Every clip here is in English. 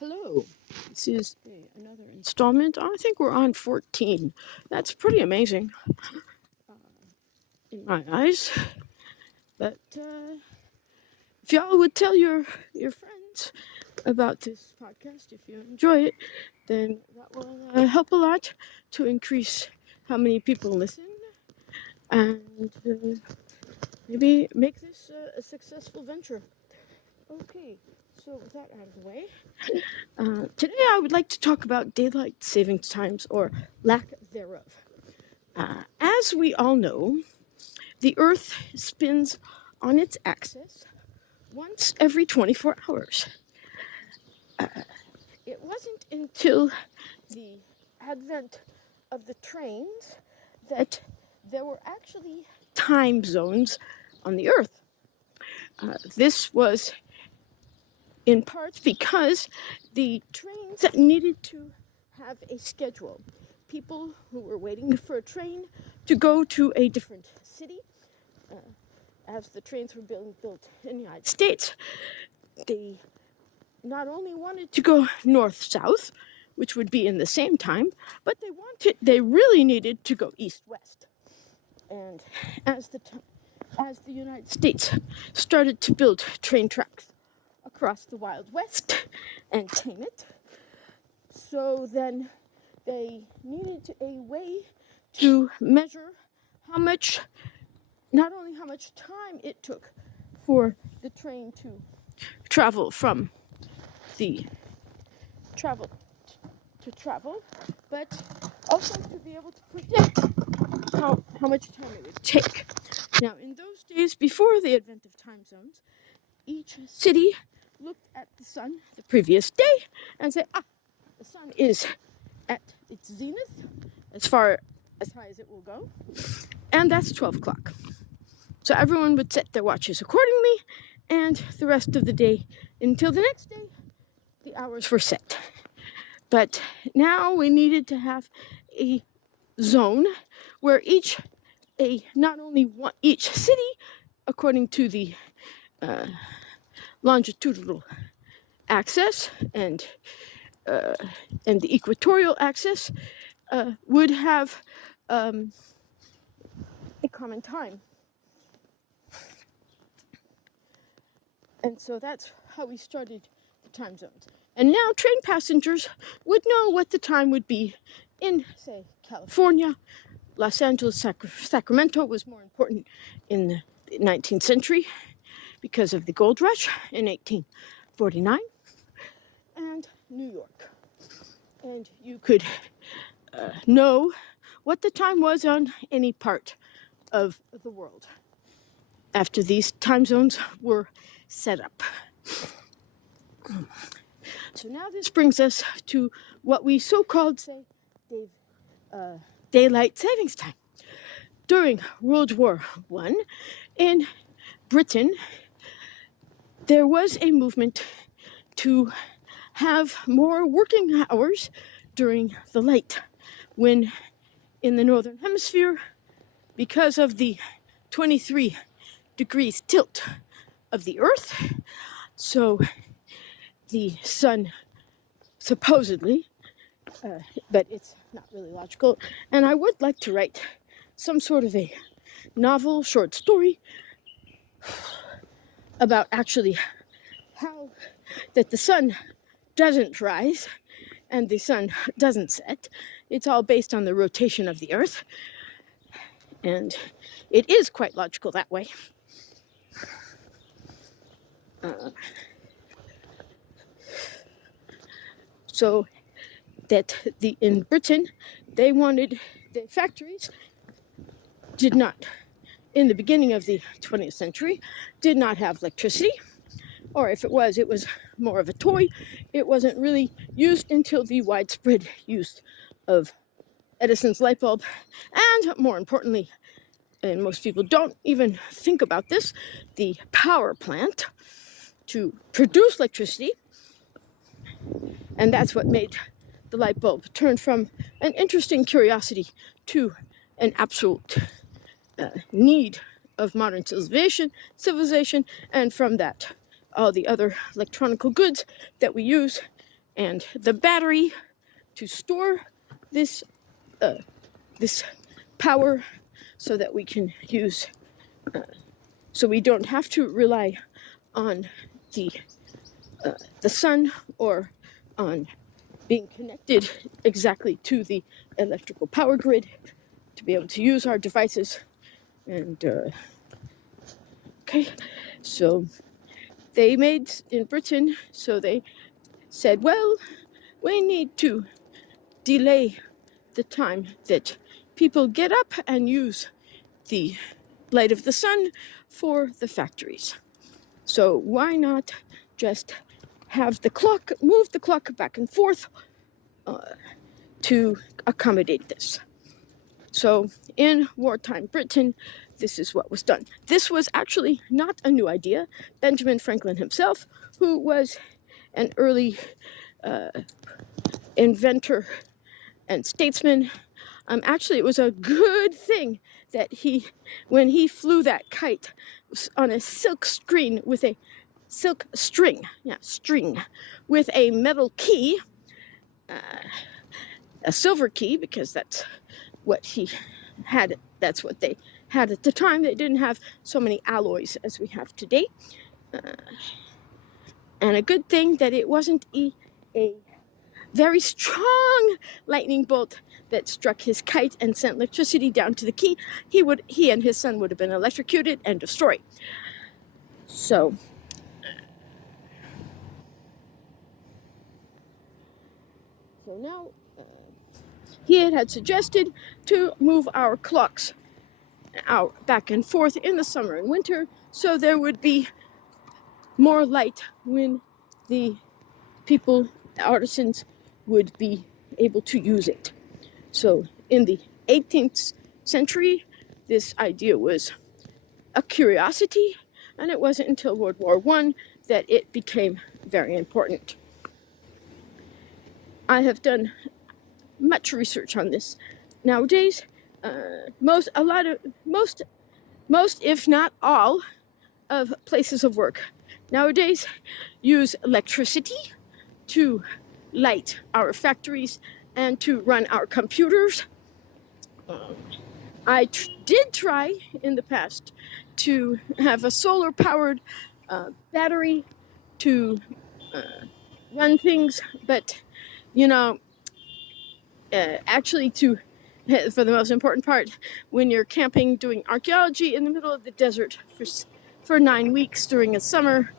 Hello, this is another installment. I think we're on 14. That's pretty amazing in my eyes. But if y'all would tell your friends about this podcast, if you enjoy it, then that will help a lot to increase how many people listen and maybe make this a successful venture. Okay, so with that out of the way, today I would like to talk about daylight savings times, or lack thereof. As we all know, the Earth spins on its axis once every 24 hours. It wasn't until the advent of the trains that there were actually time zones on the Earth. This was in part because the trains needed to have a schedule. People who were waiting for a train to go to a different city, as the trains were being built in the United States, they not only wanted to go north-south, which would be in the same time, but they really needed to go east-west. And as the United States started to build train tracks across the Wild West and tame it, so then they needed a way to measure not only how much time it took for the train to travel, but also to be able to predict how much time it would take. Now, in those days, before the advent of time zones, each city looked at the sun the previous day and said, the sun is at its zenith, as high as it will go, and that's 12 o'clock. So everyone would set their watches accordingly, and the rest of the day, until the next day, the hours were set. But now we needed to have a zone where each city, according to the longitudinal axis and the equatorial axis, would have a common time. And so that's how we started the time zones. And now train passengers would know what the time would be in, say, California. Los Angeles, Sacramento was more important in the 19th century because of the gold rush in 1849, and New York. And you could know what the time was on any part of the world after these time zones were set up. So now this brings us to what we so-called, say, daylight savings time. During World War I, in Britain, there was a movement to have more working hours during the light, when in the Northern Hemisphere, because of the 23 degrees tilt of the Earth, so the sun supposedly, but it's not really logical, and I would like to write some sort of a novel, short story about actually how that the sun doesn't rise and the sun doesn't set. It's all based on the rotation of the Earth, and it is quite logical that way. So that in Britain, they wanted, the factories did not, in the beginning of the 20th century, did not have electricity, or if it was more of a toy. It wasn't really used until the widespread use of Edison's light bulb, and more importantly, and most people don't even think about this, the power plant to produce electricity. And that's what made the light bulb turn from an interesting curiosity to an absolute need of modern civilization, and from that, all the other electronic goods that we use and the battery to store this this power so that we can use, so we don't have to rely on the sun or on being connected exactly to the electrical power grid to be able to use our devices. And okay, so they made in Britain, so they said, well, we need to delay the time that people get up and use the light of the sun for the factories. So why not just have the clock, move the clock back and forth to accommodate this? So in wartime Britain, this is what was done. This was actually not a new idea. Benjamin Franklin himself, who was an early inventor and statesman, actually it was a good thing that when he flew that kite on a silk string with a string with a metal key, a silver key, because that's what he had. That's what they had at the time. They didn't have so many alloys as we have today. And a good thing that it wasn't a very strong lightning bolt that struck his kite and sent electricity down to the key. He and his son would have been electrocuted and destroyed. So now he had suggested to move our clocks out back and forth in the summer and winter, so there would be more light when the people, the artisans, would be able to use it. So in the 18th century, this idea was a curiosity, and it wasn't until World War I that it became very important. I have done much research on this. Nowadays, most, if not all, of places of work nowadays use electricity to light our factories and to run our computers. I did try in the past to have a solar-powered battery to run things, but actually for the most important part, when you're camping doing archaeology in the middle of the desert for 9 weeks during a summer,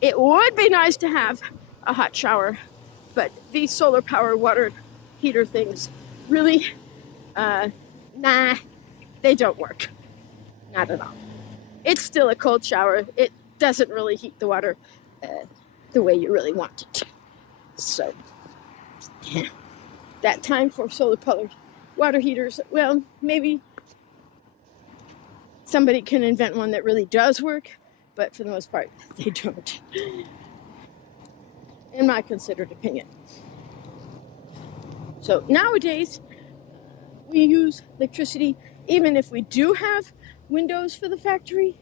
it would be nice to have a hot shower, but these solar power water heater things really, they don't work. Not at all. It's still a cold shower. It doesn't really heat the water the way you really want it. So, that time for solar powered water heaters, well, maybe somebody can invent one that really does work, but for the most part, they don't, in my considered opinion. So nowadays, we use electricity even if we do have windows for the factory,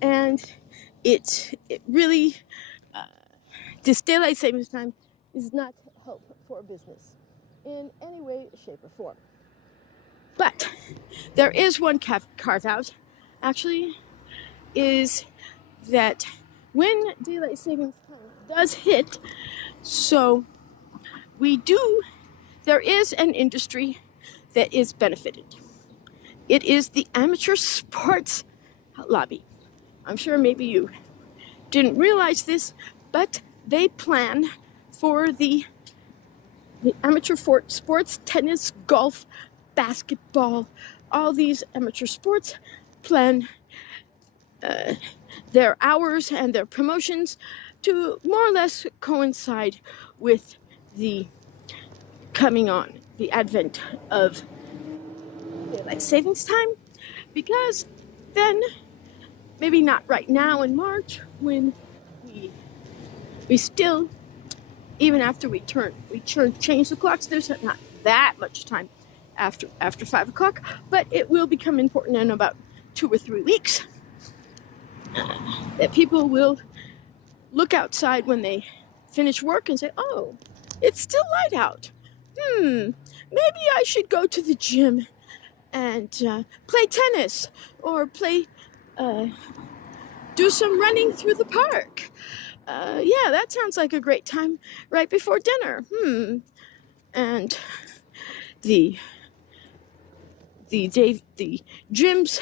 and it really, this daylight savings time is not help for business in any way, shape, or form. But there is one carve out, actually, is that when daylight savings time does hit, so there is an industry that is benefited. It is the amateur sports lobby. I'm sure maybe you didn't realize this, but they plan for the amateur sports, tennis, golf, basketball, all these amateur sports plan their hours and their promotions to more or less coincide with the advent of daylight savings time, because then, maybe not right now in March, when we still, even after we change the clocks, there's not that much time after 5 o'clock, but it will become important in about 2 or 3 weeks, that people will look outside when they finish work and say, oh, It's still light out. Maybe I should go to the gym and play tennis or do some running through the park. Yeah, that sounds like a great time right before dinner. And the the gyms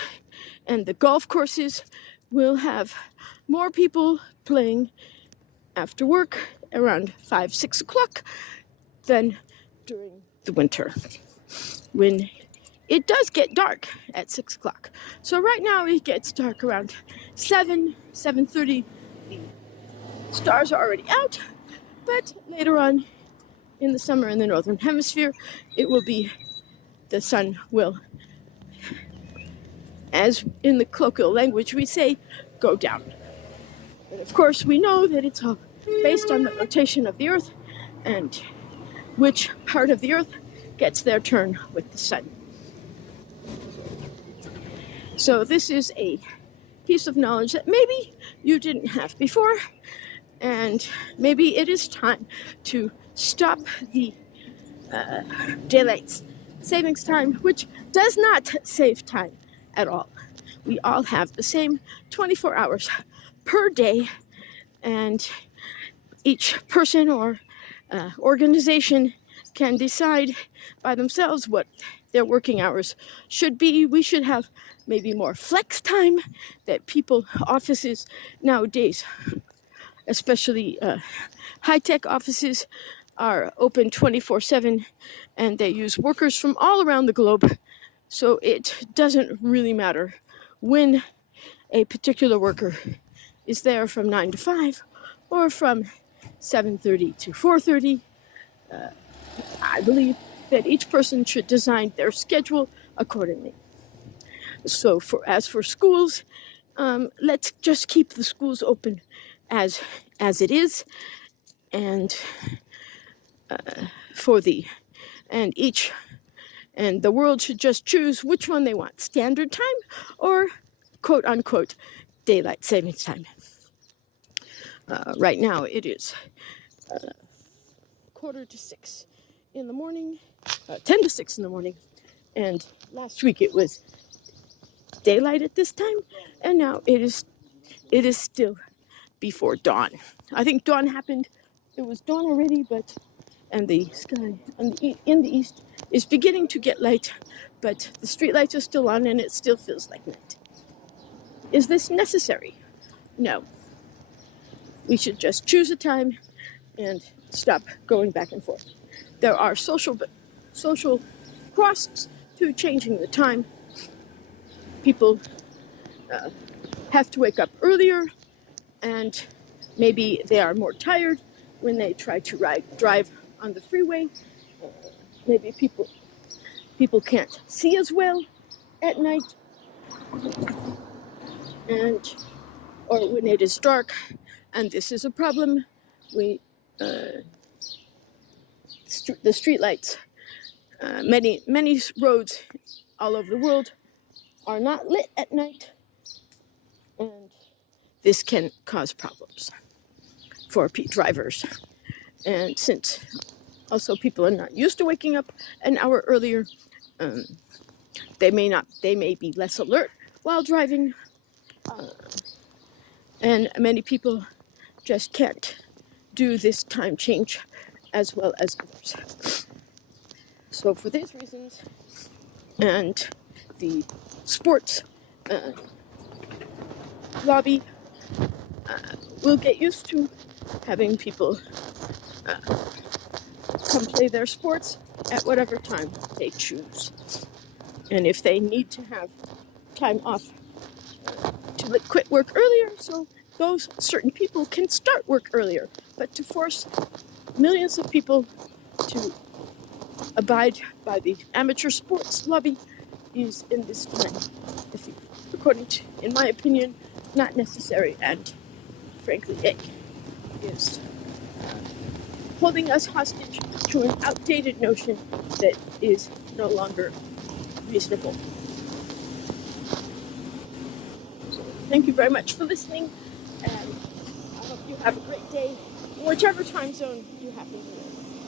and the golf courses will have more people playing after work around 5-6 o'clock than during the winter, when it does get dark at 6 o'clock. So right now it gets dark around 7:30. The stars are already out, but later on in the summer in the northern hemisphere, the sun will, as in the colloquial language we say, go down. And of course we know that it's all based on the rotation of the earth and which part of the earth gets their turn with the sun. So this is a piece of knowledge that maybe you didn't have before, and maybe it is time to stop the daylight savings time, which does not save time at all. We all have the same 24 hours per day, and each person or organization can decide by themselves what their working hours should be. We should have maybe more flex time, that offices nowadays, especially high-tech offices, are open 24/7, and they use workers from all around the globe. So it doesn't really matter when a particular worker is there from 9 to 5 or from 7:30 to 4:30. I believe that each person should design their schedule accordingly. So as for schools, let's just keep the schools open as it is, and and the world should just choose which one they want: standard time or quote unquote daylight savings time. Right now it is 5:45 in the morning, 10 to 6 in the morning, and last week it was daylight at this time, and now it is still before dawn. I think dawn happened. It was dawn already, and the sky in the east is beginning to get light, but the street lights are still on, and it still feels like night. Is this necessary? No. We should just choose a time and stop going back and forth. There are social costs to changing the time. People have to wake up earlier, and maybe they are more tired when they try to drive on the freeway. Maybe people can't see as well at night, or when it is dark, and this is a problem. The street lights, many roads all over the world are not lit at night, and this can cause problems for drivers. And since also people are not used to waking up an hour earlier, they may be less alert while driving, and many people just can't do this time change as well as others. So for these reasons, and the sports lobby will get used to having people come play their sports at whatever time they choose. And if they need to have time off to quit work earlier, so those certain people can start work earlier. But to force millions of people to abide by the amateur sports lobby is, in this time, in my opinion, not necessary, and frankly, it is holding us hostage to an outdated notion that is no longer reasonable. So, thank you very much for listening, and I hope you have a great day, whichever time zone you happen to be in.